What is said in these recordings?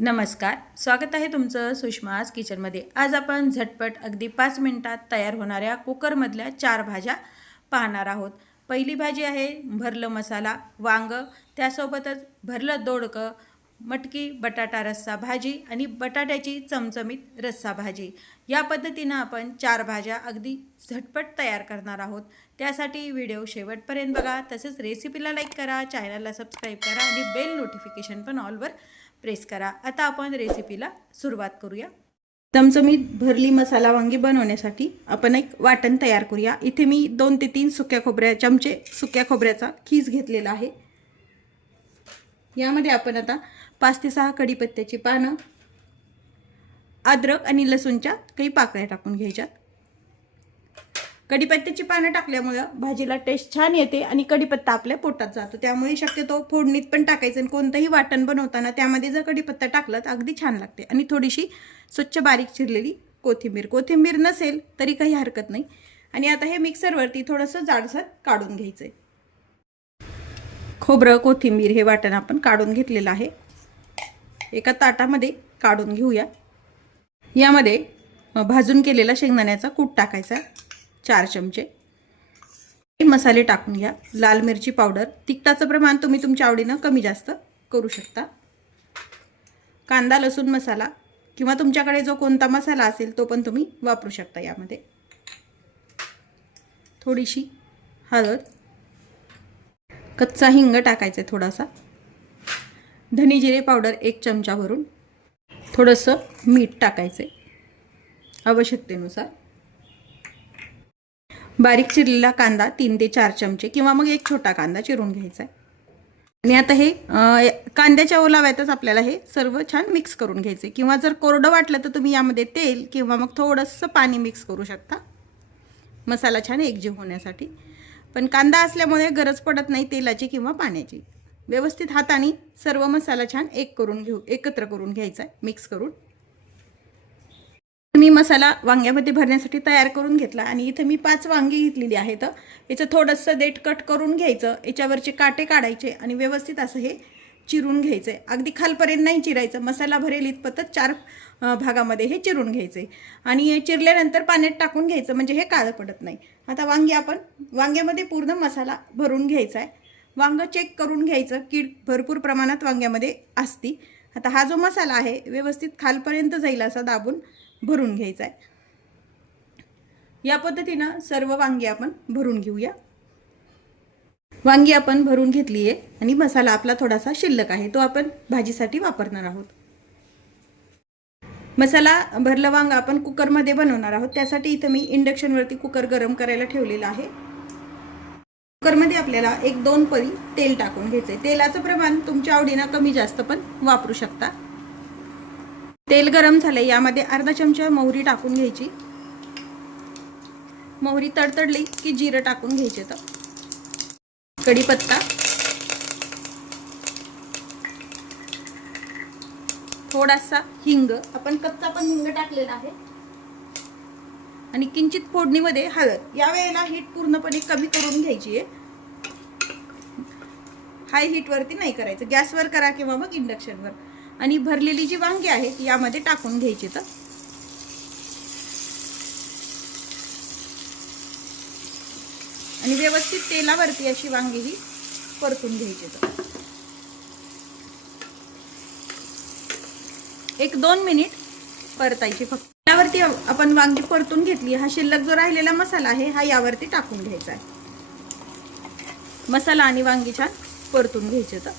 नमस्कार, स्वागत आहे तुमचं सुषमाज किचनमध्ये। आज आपण झटपट अगदी 5 मिनिटात तयार होणाऱ्या कुकरमधल्या 4 भाज्या पाहणार आहोत। पहिली भाजी आहे भरलं मसाला वांग, त्यासोबतच भरलं दोडकं, मटकी बटाटा रस्सा भाजी आणि बटाट्याची चमचमीत रस्सा भाजी। या पद्धतीने आपण 4 भाज्या अगदी झटपट तयार करणार आहोत। त्यासाठी व्हिडिओ शेवटपर्यंत बघा, तसेच रेसिपीला लाईक करा, चॅनलला सबस्क्राईब करा आणि बेल नोटिफिकेशन पण ऑलवर प्रेस करा। आता आपण रेसिपीला सुरुवात करूया। चमचमीत भरली मसाला वांगी बनवण्यासाठी आपण एक वाटण तयार करूया। इथे मी 2 ते 3 सुक्या खोबऱ्याचा खीस घेतलेला आहे। यामध्ये आपण आता 5 ते 6 कढीपत्त्याची पानं, अद्रक आणि लसूणच्या काही पाकळ्या टाकून घ्यायच्या। कढीपत्त्याची पानं टाकल्यामुळे भाजीला टेस्ट छान येते आणि कढीपत्ता आपल्या पोटात जातो, त्यामुळे शक्यतो फोडणीत पण टाकायचं। कोणतंही वाटण बनवताना त्यामध्ये जर कढीपत्ता टाकला तर अगदी छान लागते। आणि थोडीशी स्वच्छ बारीक चिरलेली कोथिंबीर नसेल तरी काही हरकत नाही। आणि आता हे मिक्सरवरती थोडंसं जाडसर काढून घ्यायचंय। खोबरं कोथिंबीर हे वाटण आपण काढून घेतलेलं आहे। एका ताटामध्ये काढून घेऊया। यामध्ये भाजून केलेला शेंगदाण्याचा कूट टाकायचा 4 चमचे। मसाले टाकून घ्या। लाल मिरची पावडर, तिखटाचं प्रमाण तुम्ही तुमच्या आवडीने कमी जास्त करू शकता। कांदा लसूण मसाला किंवा तुमच्याकडे जो कोणता मसाला असेल तो पण तुम्ही वापरू शकता। यामध्ये थोडीशी हळद, कच्चा हिंग टाकायचा थोडासा, धने जिरे पावडर 1 चमचा भरून, थोडंसं मीठ टाकायचे आवश्यकतेनुसार। बारीक चिरलेला कांदा 3 ते 4 चमचे किंवा मग एक छोटा कांदा चिरून घ्यायचा आहे। आणि आता हे कांद्याच्या ओलाव्यातच आपल्याला हे सर्व छान मिक्स करून घ्यायचे। किंवा जर कोरडं वाटलं तर तुम्ही यामध्ये तेल किंवा मग थोडंसं पाणी मिक्स करू शकता, मसाला छान एकजीव होण्यासाठी। पण कांदा असल्यामुळे गरज पडत नाही तेलाची किंवा पाण्याची। व्यवस्थित हाताने सर्व मसाला छान एकत्र करून घ्यायचा आहे, मिक्स करून। मी मसाला वांग्यामध्ये भरण्यासाठी तयार करून घेतला। आणि इथे मी 5 वांगी घेतलेली आहेत। याचं थोडंसं देठ कट करून घ्यायचं, याच्यावरचे काटे काढायचे आणि व्यवस्थित असं हे चिरून घ्यायचं। अगदी खालपर्यंत नाही चिरायचं, मसाला भरेल इतपतच 4 भागामध्ये हे चिरून घ्यायचे। आणि चिरल्यानंतर पाण्यात टाकून घ्यायचं, म्हणजे हे काळं पडत नाही। आता वांग्यामध्ये पूर्ण मसाला भरून घ्यायचा आहे। वांग चेक करून घ्यायचं, कीड भरपूर प्रमाणात वांग्यामध्ये असती। आता हा जो मसाला आहे व्यवस्थित खालपर्यंत जाईल असा दाबून भरून घ्यायचा आहे। या पद्धतीने सर्व वांगी आपण भरून घेऊया। वांगी आपण भरून घेतली आहे आणि मसाला आपला थोडासा शिल्लक आहे, तो आपण भाजीसाठी वापरणार आहोत। मसाला भरलं वांग आपण कुकरमध्ये बनवणार आहोत, त्यासाठी इथे मी इंडक्शनवरती कुकर गरम करायला ठेवलेला आहे। कुकरमध्ये आपल्याला 1-2 पळी तेल टाकून घ्यायचे। तेलाचं प्रमाण तुमच्या आवडीने कमी जास्त पण वापरू शकता। तेल गरम झाले, यामध्ये अर्धा चमचा मोहरी टाकून घ्यायची। मोहरी तडतडली की जिरं टाकून घ्यायचे, तर कढीपत्ता, थोडासा हिंग, आपण कच्चा पण हिंग टाकलेला आहे, आणि किंचित फोडणीमध्ये हळद। या वेळेला हीट पूर्णपणे कमी करून घ्यायची आहे, हाय हीट वरती नाही करायचं, गॅसवर करा किंवा मग इंडक्शनवर। आणि भरलेली जी वांगी आहेत यामध्ये टाकून घ्यायची, तर आणि व्यवस्थित तेलावरती अशी वांगी ही परतून घ्यायची। तर 1-2 मिनिट परतायची फक्त। त्यावरती आपण वांगी परतून घेतली। हा शिल्लक जो राहिलेला मसाला आहे हा यावरती टाकून घ्यायचा आहे। मसाला आणि वांगी छान परतून घ्यायचे। तर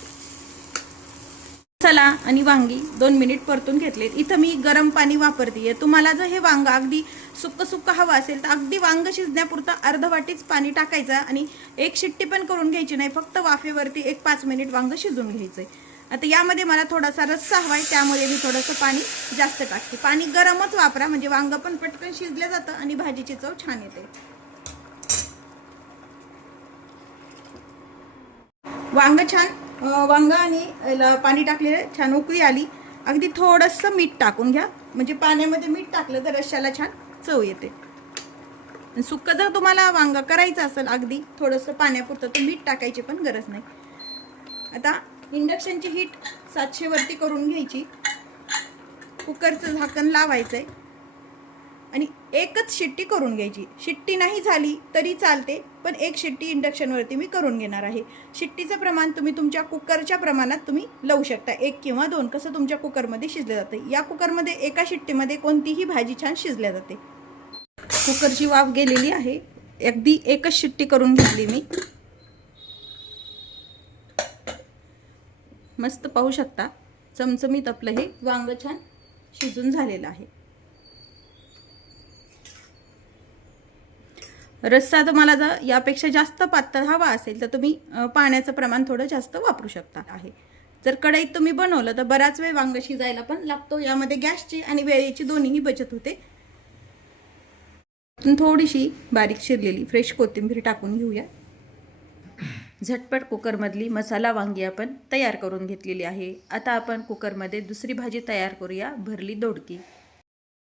मसाला आणि वांगी 2 मिनिट परतून घेतले। इथं मी गरम पाणी वापरते। तुम्हाला जर हे वांग अगदी सुक्क हवं असेल तर अगदी वांग शिजण्यापुरतं अर्ध वाटीच पाणी टाकायचं आणि एक शिट्टी पण करून घ्यायची नाही, फक्त वाफेवरती 1-5 मिनिट वांग शिजून घ्यायचंय। आता यामध्ये मला थोडासा रस्सा हवाय, त्यामुळे मी थोडंसं पाणी जास्त टाकते। पाणी गरमच वापरा, म्हणजे वांग पण पटकन शिजलं जातं आणि भाजीची चव छान येते। वांग आणि पाणी टाकलेलं छान उकळी आली, अगदी थोडंसं मीठ टाकून घ्या, म्हणजे पाण्यामध्ये मीठ टाकलं तर रश्श्याला छान चव येते। सुक्क जर तुम्हाला वांग करायचं असेल अगदी थोडंसं पाण्यापुरतं, तर मीठ टाकायची पण गरज नाही। आता इंडक्शनची हीट 700 वरती करून घ्यायची। कुकरचं झाकण लावायचं आहे आणि एकच शिट्टी करून घ्यायची. शिट्टी नाही झाली तरी चालते, पण एक शिट्टी इंडक्शनवरती मी करून घेणार आहे. शिट्टीचं प्रमाण तुम्ही तुमच्या कुकरच्या प्रमाणात तुम्ही लावू शकता, 1 किंवा 2, कसं तुमच्या कुकरमध्ये शिजले जाते. या कुकरमध्ये एका शिट्टीमध्ये कोणतीही भाजी छान शिजल्या जाते. कुकरची वाफ गेलेली आहे, अगदी एकच शिट्टी करून घेतली मी. मस्त पाहू शकता चमचमीत आपलं हे वांग छान शिजून झालेलं आहे. रस्सा तुम्हाला जर यापेक्षा जास्त पातळ हवा असेल तर तुम्ही पाण्याचं प्रमाण थोडं जास्त वापरू शकता आहे. जर कढईत तुम्ही बनवलं तर बराच वेळ वांग शिजायला पण लागतो. यामध्ये गॅसची आणि वेळेची दोन्हीही बचत होते. थोडीशी बारीक चिरलेली फ्रेश कोथिंबीर टाकून घेऊया. झटपट कुकरमधली मसाला वांगी आपण तयार करून घेतलेली आहे. आता आपण कुकरमध्ये दुसरी भाजी तयार करूया, भरली दोडकी.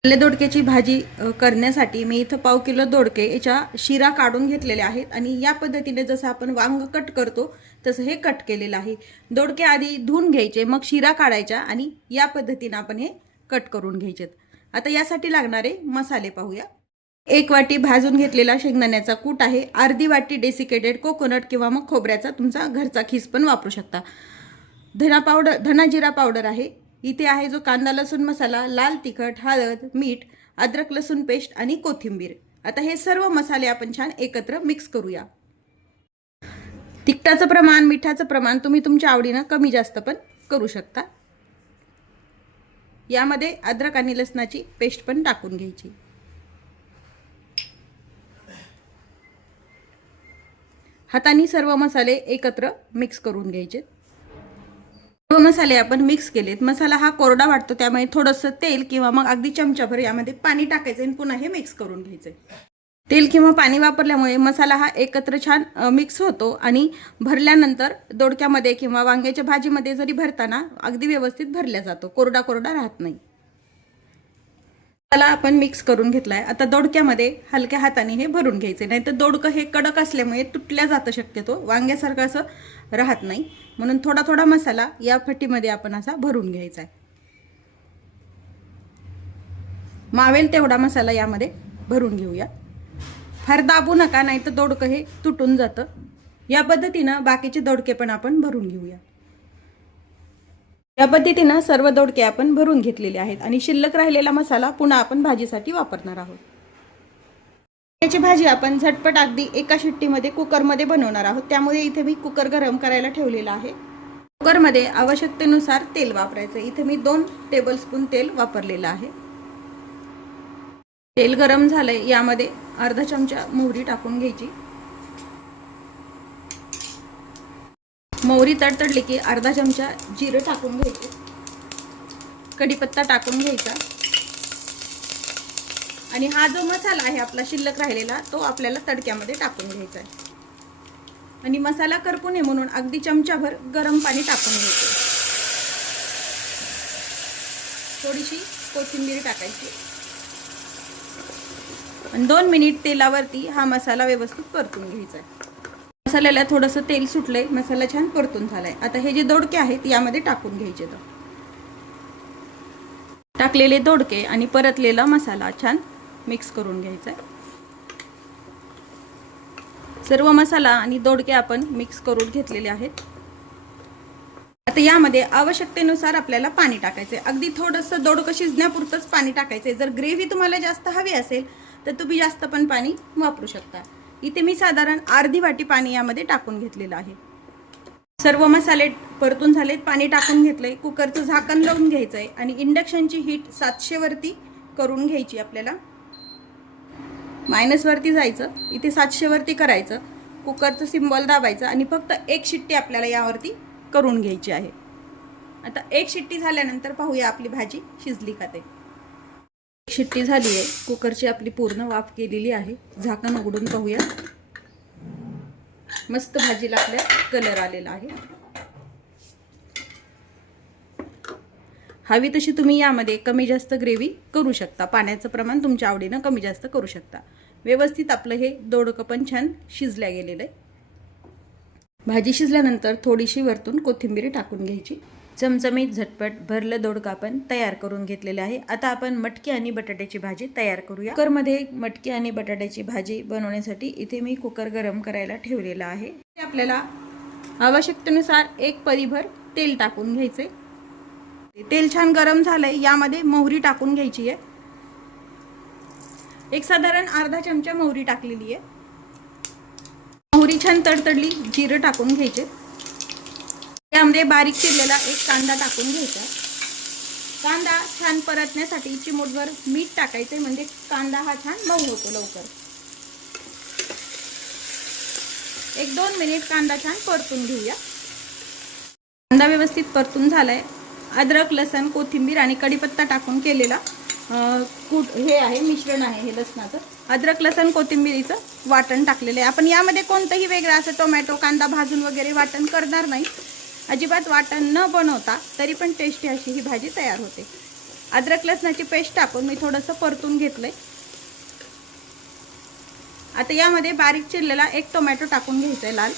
भरले दोडक्याची भाजी करण्यासाठी मी इथं पाव किलो दोडके याच्या शिरा काढून घेतलेल्या आहेत आणि या पद्धतीने जसं आपण वांग कट करतो तसं हे कट केलेलं आहे. दोडके आधी धुवून घ्यायचे, मग शिरा काढायचा आणि या पद्धतीने आपण हे कट करून घ्यायचे. आता यासाठी लागणारे मसाले पाहूया. 1 वाटी भाजून घेतलेला शेंगदाण्याचा कूट आहे. अर्धी वाटी डेसिकेटेड कोकोनट किंवा मग खोबऱ्याचा तुमचा घरचा खीस पण वापरू शकता. धना जिरा पावडर आहे. इथे आहे जो कांदा लसूण मसाला, लाल तिखट, हळद, मीठ, अद्रक लसूण पेस्ट आणि कोथिंबीर. आता हे सर्व मसाले आपण छान एकत्र मिक्स करूया. तिखटाचं प्रमाण, मिठाचं प्रमाण तुम्ही तुमच्या आवडीनं कमी जास्त पण करू शकता. यामध्ये अद्रक आणि लसणाची पेस्ट पण टाकून घ्यायची. हाताने सर्व मसाले एकत्र मिक्स करून घ्यायचे. सर्व मसाले आपण मिक्स केलेत. मसाला हा कोरडा वाटतो, त्यामुळे थोडंसं तेल किंवा मग अगदी चमचाभर यामध्ये पाणी टाकायचं आणि पुन्हा हे मिक्स करून घ्यायचं. तेल किंवा पाणी वापरल्यामुळे मसाला हा एकत्र छान मिक्स होतो आणि भरल्यानंतर दोडक्यामध्ये किंवा वांग्याच्या भाजीमध्ये जरी भरताना अगदी व्यवस्थित भरला जातो, कोरडा कोरडा राहत नाही. मसाला आपण मिक्स करून घेतलाय. आता दोडक्यामध्ये हलक्या हाताने हे भरून घ्यायचे, नाहीतर दोडकं हे कडक असल्यामुळे तुटल्या जातं शक्यतो, वांग्यासारखं असं राहत नाही. म्हणून थोडा थोडा मसाला या फटीमध्ये आपण असा भरून घ्यायचा आहे. मावेल तेवढा मसाला यामध्ये भरून घेऊया. फार दाबू नका, नाहीतर दोडकं हे तुटून जातं. या पद्धतीनं बाकीचे दोडके पण आपण भरून घेऊया. या पद्धतीनं सर्व दोडके आपण भरून घेतलेले आहेत आणि शिल्लक राहिलेला मसाला पुन्हा आपण भाजीसाठी वापरणार आहोत. याची भाजी आपण झटपट अगदी एका शिट्टीमध्ये कुकरमध्ये बनवणार आहोत, त्यामुळे इथे मी कुकर गरम करायला ठेवलेला आहे. कुकरमध्ये आवश्यकतेनुसार तेल वापरायचं. इथे मी 2 टेबलस्पून तेल वापरलेलं आहे. तेल गरम झालंय, यामध्ये अर्धा चमचा मोहरी टाकून घ्यायची. मोहरी तडतडली की अर्धा चमचा जिरं टाकून घ्यायचे. कढीपत्ता टाकून घ्यायचा आणि हा जो मसाला आहे आपला शिल्लक राहिलेला तो आपल्याला तडक्यामध्ये टाकून घ्यायचा आहे. आणि मसाला करपू नये म्हणून अगदी चमचाभर गरम पाणी टाकून घ्यायचं. थोडीशी कोथिंबीर टाकायची आणि 2 मिनिट तेलावरती हा मसाला व्यवस्थित परतून घ्यायचा आहे. मसाल्याला थोडंसं तेल सुटलंय, मसाला छान परतून झालाय. आता हे जे दोडके आहेत यामध्ये टाकून घ्यायचे. टाकलेले दोडके आणि परतलेला मसाला छान मिक्स करून घ्यायचा आहे. सर्व मसाला आणि दोडके आपण मिक्स करून घेतलेले आहेत. आता यामध्ये आवश्यकतेनुसार आपल्याला पाणी टाकायचे. अगदी थोडंसं दोडकं शिजण्यापुरतंच पाणी टाकायचे. जर ग्रेव्ही तुम्हाला जास्त हवी असेल तर तुम्ही जास्त पण पाणी वापरू शकता. इथे मी साधारण अर्धी वाटी पाणी यामध्ये टाकून घेतलेलं आहे. सर्व मसाले परतून झालेत, पाणी टाकून घेतलंय. कुकरचं झाकण लावून घ्यायचंय आणि इंडक्शनची हीट 700 वरती करून घ्यायची. आपल्याला मायनस वरती जायचं, इथे 700 वरती करायचं. कुकरचं सिम्बॉल दाबायचं आणि फक्त 1 शिट्टी आपल्याला यावरती करून घ्यायची आहे. आता 1 शिट्टी झाल्यानंतर पाहूया आपली भाजी शिजली का ते. 1 शिट्टी झाली आहे. कुकरची आपली पूर्ण वाफ केलेली आहे. झाकण उघडून पाहूया. मस्त भाजीला आपल्या कलर आलेला आहे. हवी तशी तुम्ही यामध्ये कमी जास्त ग्रेव्ही करू शकता. पाण्याचं प्रमाण तुमच्या आवडीनं कमी जास्त करू शकता. व्यवस्थित आपलं हे दोडकं पण छान शिजल्या गेलेलं आहे. भाजी शिजल्यानंतर थोडीशी वरतून कोथिंबीर टाकून घ्यायची। चमचमीत झटपट भरलं दोडका आपण तयार करून घेतलेले आहे। आता आपण मटकी आणि बटाट्याची भाजी तयार करूया। कुकरमध्ये मटकी आणि बटाट्याची भाजी बनवण्यासाठी इथे मी कुकर गरम करायला ठेवलेला आहे। आपल्याला आवश्यकतेनुसार 1 पळीभर तेल टाकून घ्यायचे। तेल छान गरम झालंय, यामध्ये मोहरी टाकून घ्यायची आहे। एक साधारण अर्धा चमचा मोहरी टाकलेली आहे। मोहरी छान तडतडली, जिरं टाकून घ्यायचे। त्यामध्ये बारीक चिरलेला 1 कांदा टाकून घ्यायचा। कांदा छान परतण्यासाठी चिमूटभर मीठ टाकायचे, म्हणजे कांदा हा छान मऊ होतो लवकर। 1-2 मिनिट कांदा छान परतून घेऊया। कांदा व्यवस्थित परतून झालाय। अद्रक, लसण, कोथिंबीर आणि कढीपत्ता टाकून केलेला हे आहे मिश्रण आहे हे लसणाचं। अद्रक, लसण, कोथिंबीरीचं वाटण टाकलेलं आहे। आपण यामध्ये कोणतंही वेगळं असं टोमॅटो, कांदा भाजून वगैरे वाटण करणार नाही। अजिबात वाटण न बनवता तरी पण टेस्टी अशी ही भाजी तयार होते। अद्रक लसणाची पेस्ट टाकून मी थोडंसं परतून घेतलंय। आता यामध्ये बारीक चिरलेला 1 टोमॅटो टाकून घ्यायचा आहे लाल।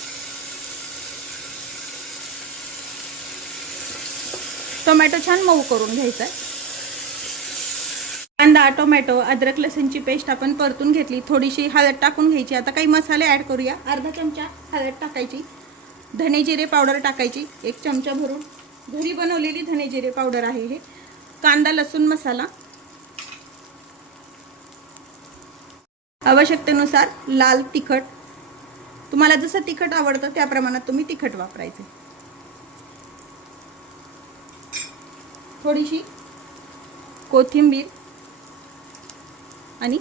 टोमॅटो छान मऊ करून घ्यायचा आहे। कांदा, टोमॅटो, अद्रक लसणची पेस्ट आपण परतून घेतली। थोडीशी हळद टाकून घ्यायची। आता काही मसाले ॲड करूया। अर्धा चमचा हळद टाकायची। धने जिरे पावडर टाकायची 1 चमचा भरून। घरी बनवलेली धने जिरे पावडर आहे हे। कांदा लसूण मसाला, आवश्यकतेनुसार लाल तिखट, तुम्हाला जसं तिखट आवडतं त्या प्रमाणात तुम्ही तिखट वापरायचे। थोडीशी कोथिंबीर आणि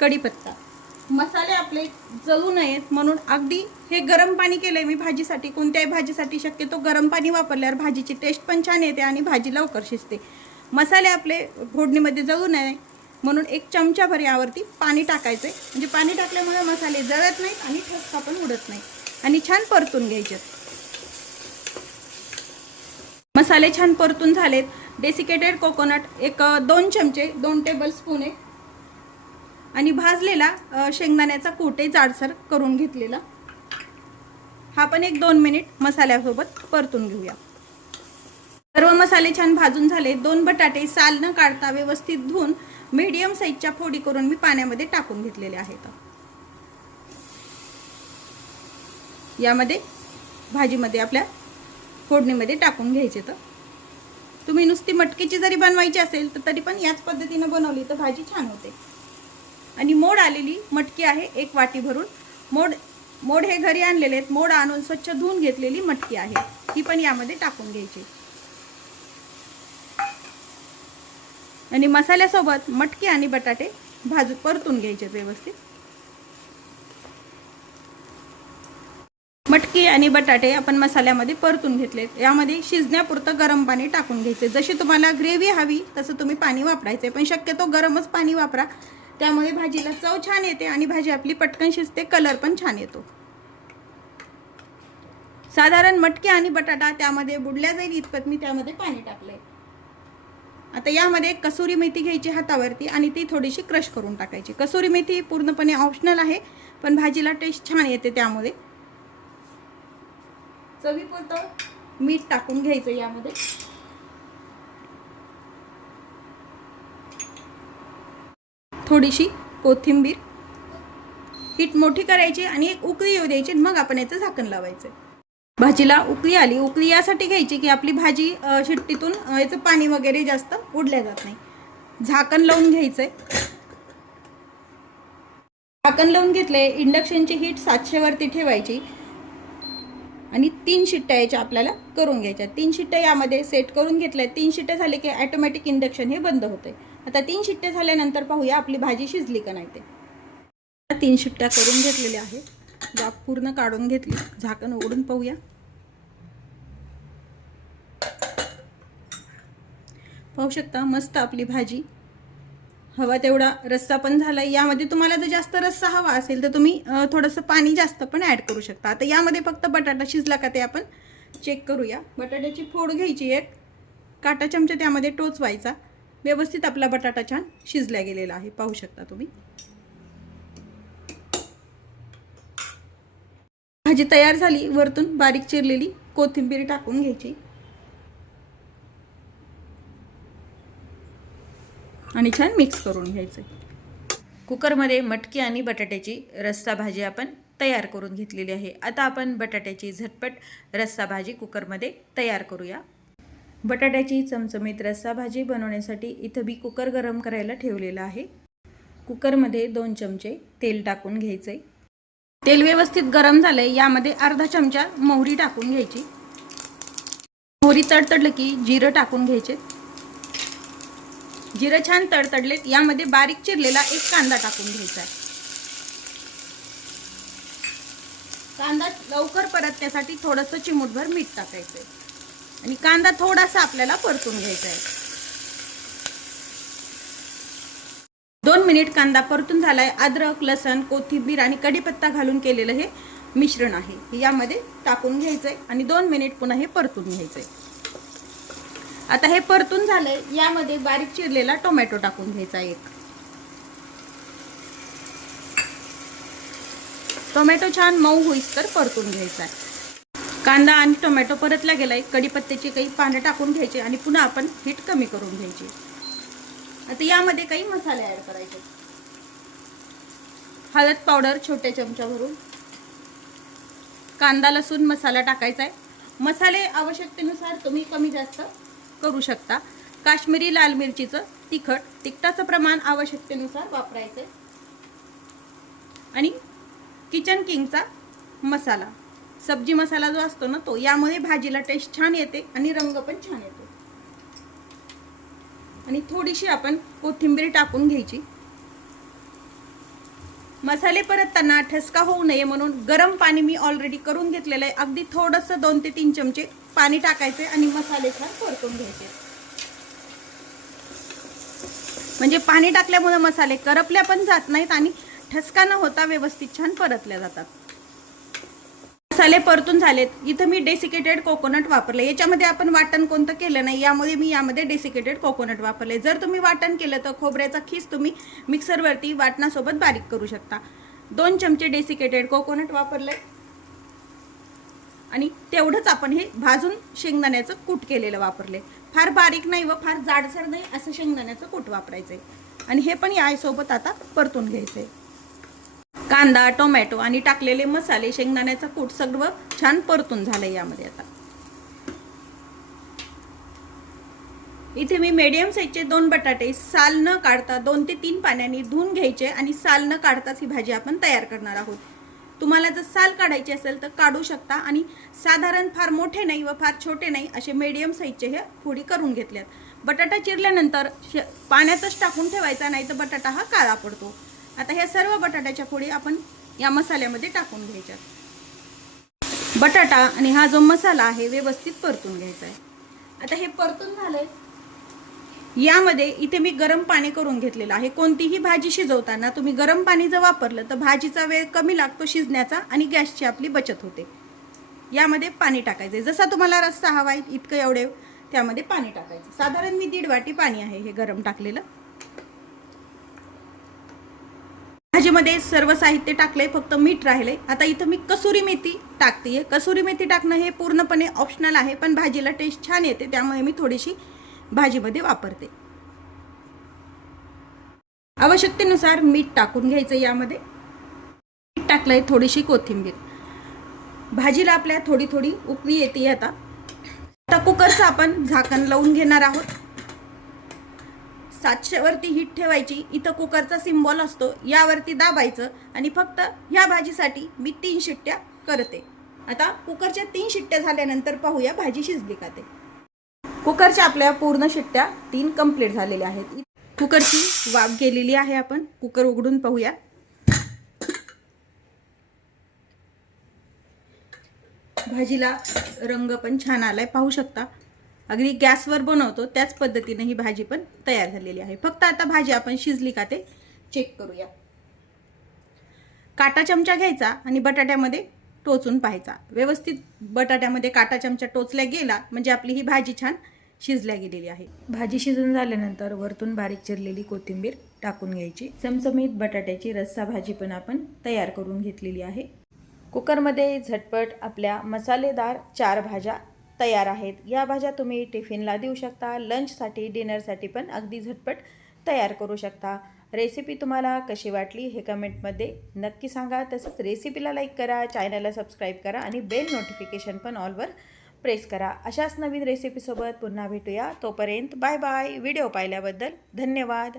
कढीपत्ता। मसाले आपले जळू नयेत म्हणून अगदी हे गरम पाणी केलंय मी भाजीसाठी। कोणत्याही भाजीसाठी शक्यतो गरम पाणी वापरल्यावर भाजीची टेस्ट पण छान येते आणि भाजी लवकर शिजते। मसाले आपले फोडणीमध्ये जळू नये म्हणून 1 चमचाभर यावरती पाणी टाकायचे, म्हणजे पाणी टाकल्यामुळे मसाले जळत नाहीत आणि ठसका पण उडत नाही आणि छान परतून घ्यायचे। मसाले छान परतून झालेत। डेसिकेटेड कोकोनट 2 चमचे 2 टेबलस्पून आहे आणि भाजलेला शेंगदाण्याचा कूट आहे जाडसर करून घेतलेला, हा पण 1-2 मिनिट मसाल्यासोबत परतून घेऊया। सर्व मसाले छान भाजून झाले। 2 बटाटे साल न काढता व्यवस्थित धुवून मीडियम साईजच्या फोडी करून मी पाण्यामध्ये टाकून घेतलेले आहेत। यामध्ये भाजीमध्ये आपल्या फोडणीमध्ये टाकून घ्यायचे। तर तुम्ही नुसती मटकीची जरी बनवायची असेल तर तरी पण याच पद्धतीने बनवली तर भाजी छान होते। आणि मोड आलेली मटकी आहे 1 वाटी भरून। मोड हे घरी आणलेले आहेत। मोड आणून स्वच्छ धुवून घेतलेली मटकी आहे, ही पण यामध्ये टाकून घ्यायची आणि मसाल्यासोबत मटकी आणि बटाटे परतून घ्यायचे व्यवस्थित। मटकी आणि बटाटे आपण मसाल्यामध्ये परतून घेतलेत। यामध्ये शिजण्यापुरतं गरम पाणी टाकून घ्यायचे। जशी तुम्हाला ग्रेव्ही हवी तसं तुम्ही पाणी वापरायचे, पण शक्यतो गरमच पाणी वापरा, त्यामुळे भाजीला चव छान येते आणि भाजी आपली पटकन शिजते, कलर पण छान येतो। साधारण मटकी आणि बटाटा त्यामध्ये बुडल्या जाईल इतपत मी त्यामध्ये पाणी टाकलंय। आता यामध्ये कसुरी मेथी घ्यायची हातावरती आणि ती थोडीशी क्रश करून टाकायची। कसुरी मेथी पूर्णपणे ऑप्शनल आहे, पण भाजीला टेस्ट छान येते त्यामुळे। चवीपुरतं मीठ टाकून घ्यायचं यामध्ये। थोडीशी कोथिंबीर, हीट मोठी करायची आणि 1 उकळी येऊ द्यायची, मग आपण याचं झाकण लावायचं। भाजीला उकळी आली, उकळी यासाठी घ्यायची की आपली भाजी शिट्टीतून याचं पाणी वगैरे जास्त उडल्या जात नाही। झाकण लावून घ्यायचंय। झाकण लावून घेतले। इंडक्शनची हीट 700 वरती ठेवायची आणि 3 शिट्ट्या याच्या आपल्याला करून घ्यायच्या। 3 शिट्ट्या यामध्ये सेट करून घेतल्या। 3 शिट्ट्या झाले की ऑटोमॅटिक इंडक्शन हे बंद होते। आता 3 शिट्ट्या झाल्यानंतर पाहूया आपली भाजी शिजली का नाही ते। 3 शिट्ट्या करून घेतलेल्या आहेत, वाफ पूर्ण काढून घेतली। झाकण उघडून पाहूया। पाहू शकता मस्त आपली भाजी हवा तेवढा रस्सा पण झाला। यामध्ये तुम्हाला जर जास्त रस्सा हवा असेल तर तुम्ही थोडंसं पाणी जास्त पण ॲड करू शकता। आता यामध्ये फक्त बटाटा शिजला का ते आपण चेक करूया। बटाट्याची फोड घ्यायची, 1 काटा चमचा त्यामध्ये टोचवायचा। व्यवस्थित आपला बटाटा छान शिजला गेलेला आहे, पाहू शकता तुम्ही। भाजी तयार झाली, वरतून बारीक चिरलेली कोथिंबीर टाकून घ्यायची आणि छान मिक्स करून घ्यायचं। कुकरमध्ये मटकी आणि बटाट्याची रस्सा भाजी आपण तयार करून घेतलेली आहे। आता आपण बटाट्याची झटपट रस्सा भाजी कुकरमध्ये तयार करूया। बटाट्याची चमचमीत रस्सा भाजी बनवण्यासाठी इथं मी कुकर गरम करायला ठेवलेला आहे। कुकरमध्ये 2 चमचे तेल टाकून घ्यायचे। तेल व्यवस्थित गरम झाले, यामध्ये अर्धा चमचा मोहरी टाकून घ्यायची। मोहरी तडतडलं की जिरं टाकून घ्यायचे। जिरं छान तडतडलेत, यामध्ये बारीक चिरलेला एक कांदा टाकून घ्यायचा आहे। कांदा लवकर परतण्यासाठी थोडंसं चिमूटभर मीठ टाकायचं आणि कांदा थोडासा आपल्याला परतून घ्यायचा आहे। 2 मिनिट कांदा परतून झालाय। अद्रक, लसण, कोथिंबीर आणि कढीपत्ता घालून केलेलं हे मिश्रण आहे, हे यामध्ये टाकून घ्यायचंय आणि 2 मिनिट पुन्हा हे परतून घ्यायचंय। आता हे परतून झालंय, यामध्ये बारीक चिरलेला टोमॅटो टाकून घ्यायचा एक। टोमॅटो छान मऊ होईस्तर परतून घ्यायचा आहे। कांदा आणि टोमॅटो परतला गेलाय, कढीपत्त्याची काही पाने टाकून घ्यायची आणि पुन्हा आपण हीट कमी करून घ्यायची। आता यामध्ये काही मसाले ऍड करायचे। हळद पावडर छोट्या चमचा भरून, कांदा लसूण मसाला टाकायचा आहे। मसाले आवश्यकतेनुसार तुम्ही कमी जास्त करू शकता। काश्मीरी लाल मिरचीचं तिखटाचं प्रमाण आवश्यकतेनुसार वापरायचे आणि किचन किंगचा मसाला, सब्जी मसाला जो असतो ना तो, यामुळे भाजीला टेस्ट छान येते आणि रंग पण छान येतो। आणि थोडीशी आपण कोथिंबीर टाकून घ्यायची। मसाले परतताना ठसका होऊ नये म्हणून गरम पाणी मी ऑलरेडी करून घेतलेलं आहे। अगदी थोडंसं 2 ते 3 चमचे पाणी टाकायचे आणि मसाले छान परतून घ्यायचे। म्हणजे पाणी टाकल्यामुळे मसाले करपल्या पण जात नाहीत आणि ठसका न होता व्यवस्थित छान परतल्या जातात। मसाले परतून झालेत, इथं मी डेसिकेटेड कोकोनट वापरले। याच्यामध्ये आपण वाटण कोणतं केलं नाही, यामध्ये मी डेसिकेटेड कोकोनट वापरले। जर तुम्ही वाटण केलं तर खोबऱ्याचा खीस तुम्ही मिक्सरवरती वाटणासोबत बारीक करू शकता। 2 चमचे डेसिकेटेड कोकोनट वापरले आणि तेवढंच आपण हे भाजून शेंगदाण्याचं कूट केलेलं वापरले। फार बारीक नाही व फार जाडसर नाही असं शेंगदाण्याचं कूट वापरायचंय आणि हे पण यासोबत आता परतून घ्यायचंय। कांदा, टोमॅटो आणि टाकलेले मसाले, शेंगदाण्याचा कूट सर्व छान परतून झालंय। यामध्ये आता इथे मी मीडियम साईजचे 2 बटाटे साल न काढता 2 ते 3 पाण्याने धुवून घ्यायचे आणि साल न काढताच ही भाजी आपण तयार करणार आहोत। तुम्हाला जर साल काढायची असेल तर काढू शकता आणि साधारण फार मोठे नाही व फार छोटे नाही असे मीडियम साईजचे हे फोडी करून घेतल्यात। बटाटा चिरल्यानंतर पाण्यातच टाकून ठेवायचा, नाही तर बटाटा हा काळा पडतो। आता ह्या सर्व बटाट्याच्या फोडी आपण या मसाल्यामध्ये टाकून घ्यायच्या। बटाटा आणि हा जो मसाला आहे व्यवस्थित परतून घ्यायचा आहे। आता हे परतून झालंय, यामध्ये इथे मी गरम पाणी करून घेतलेलं आहे। कोणतीही भाजी शिजवताना तुम्ही गरम पाणी जर वापरलं तर भाजीचा वेळ कमी लागतो शिजण्याचा आणि गॅसची आपली बचत होते। यामध्ये पाणी टाकायचे, जसा तुम्हाला रस्सा हवा आहे इतकं एवढे त्यामध्ये पाणी टाकायचं। साधारण मी 1.5 वाटी पाणी आहे हे गरम टाकलेलं। भाजीमध्ये सर्व साहित्य टाकले, फक्त मीठ राहिले। आता इथं मी कसुरी मेथी टाकते। कसुरी मेथी टाकणं हे पूर्णपणे ऑप्शनल आहे, पण भाजीला टेस्ट छान येते, त्यामुळे मी थोडीशी भाजीमध्ये वापरते। आवश्यकतेनुसार मीठ टाकून घ्यायचं। यामध्ये मीठ टाकलंय, थोडीशी कोथिंबीर। भाजीला आपल्या थोडी थोडी उकळी येते। आता कुकरचं आपण झाकण लावून घेणार आहोत। 700 वरती हीट ठेवायची। इथं कुकरचा सिम्बॉल असतो, यावरती दाबायचं आणि फक्त ह्या भाजीसाठी मी 3 शिट्ट्या करते। आता कुकरच्या 3 शिट्ट्या झाल्यानंतर पाहूया भाजी शिजली का ते। कुकरच्या आपल्या पूर्ण शिट्ट्या 3 कंप्लीट झालेल्या आहेत। कुकरची वाफ गेलेली आहे। आपण कुकर उघडून पाहूया। भाजीला रंग पण छान आलाय, पाहू शकता। अगदी गॅसवर बनवतो त्याच पद्धतीने ही भाजी पण तयार झालेली आहे। फक्त आता भाजी आपण शिजली का ते चेक करूया। काटा चमचा घ्यायचा आणि बटाट्यामध्ये टोचून पाहायचा। व्यवस्थित बटाट्यामध्ये काटा चमचा टोचल्या गेला म्हणजे आपली ही भाजी छान शिजल्या गेलेली आहे। भाजी शिजून झाल्यानंतर वरतून बारीक चिरलेली कोथिंबीर टाकून घ्यायची। चमचमीत बटाट्याची रस्सा भाजी पण आपण तयार करून घेतलेली आहे। कुकरमध्ये झटपट आपल्या मसालेदार 4 भाज्या तयार आहेत. या भाज्या तुम्ही टिफिनला देऊ शकता, लंचसाठी, डिनरसाठी पण अगदी झटपट तयार करू शकता. रेसिपी तुम्हाला कशी वाटली हे कमेंटमध्ये नक्की सांगा. तसंच रेसिपीला लाईक करा, चॅनलला सबस्क्राईब करा आणि बेल नोटिफिकेशन पण ऑलवर प्रेस करा. अशाच नवीन रेसिपीसोबत पुन्हा भेटूया. तोपर्यंत बाय बाय. व्हिडिओ पाहिल्याबद्दल धन्यवाद.